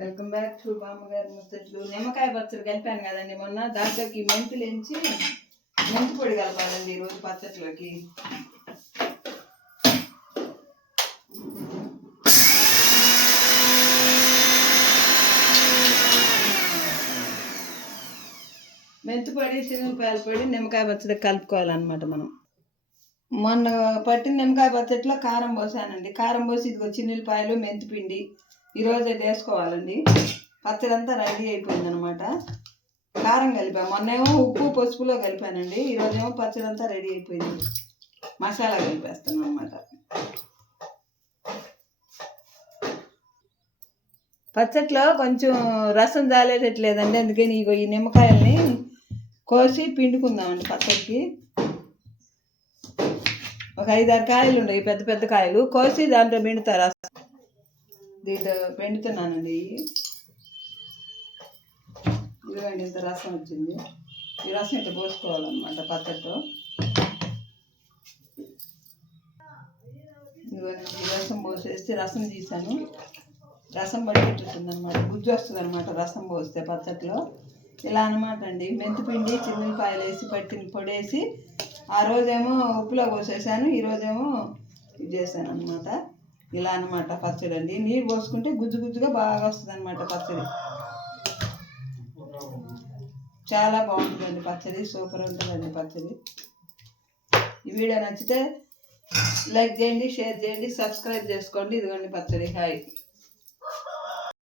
Welcome back to బామ్మగారి ముచ్చట్లు. నిమ్మకాయ పచ్చడి కలిపాను కదండి మొన్న. దాంట్లోకి మెంతులు ఎంచి మెంతి పొడి కలపాలండి ఈరోజు పచ్చట్లోకి. మెంతి పొడి శనగపాయల పొడి నిమ్మకాయ పచ్చడి కలుపుకోవాలన్నమాట మనం. మొన్న పట్టిన నిమ్మకాయ పచ్చట్లో కారం పోసానండి. కారం పోసి ఇదిగో చిన్నపాయలు మెంతిపిండి ఈరోజు వేసుకోవాలండి. పచ్చడి అంతా రెడీ అయిపోయింది అనమాట కారం కలిపాను మొన్నేమో ఉప్పు పసుపులో కలిపానండి. ఈరోజేమో పచ్చడి అంతా రెడీ అయిపోయింది. మసాలా కలిపేస్తాను అనమాట పచ్చట్లో కొంచెం రసం జాలేటట్లేదండి. అందుకని ఇగో ఈ నిమ్మకాయల్ని కోసి పిండుకుందామండి పచ్చడికి. ఒక ఐదారు కాయలు ఉన్నాయి పెద్ద పెద్ద కాయలు. కోసి దాంట్లో పిండుతారు రసం. దీంట్లో పెండుతున్నానండి. ఇదిగోండి ఇంత రసం వచ్చింది. ఈ రసం ఇట్లా పోసుకోవాలన్నమాట పచ్చట్టు ఇదిగోండి రసం పోసేస్తే రసం తీసాను. రసం పడిపెట్టుంది అనమాట గుజ్జు వస్తుంది అనమాట రసం పోస్తే పచ్చట్లో. ఇలా అనమాట అండి. మెంతిపిండి చిన్నపాయలు వేసి పట్టిన పొడేసి ఆ రోజేమో ఉప్పులో పోసేసాను ఈ ఇది చేశాను అనమాట ఇలా అనమాట పచ్చడి అండి. నీరు పోసుకుంటే గుజ్జు గుజ్జుగా బాగా వస్తుంది అనమాట పచ్చడి. చాలా బాగుంటుందండి పచ్చడి సూపర్ ఉంటుందండి పచ్చడి. ఈ వీడియో నచ్చితే లైక్ చేయండి షేర్ చేయండి సబ్స్క్రైబ్ చేసుకోండి. ఇదిగోండి పచ్చడి. హాయ్.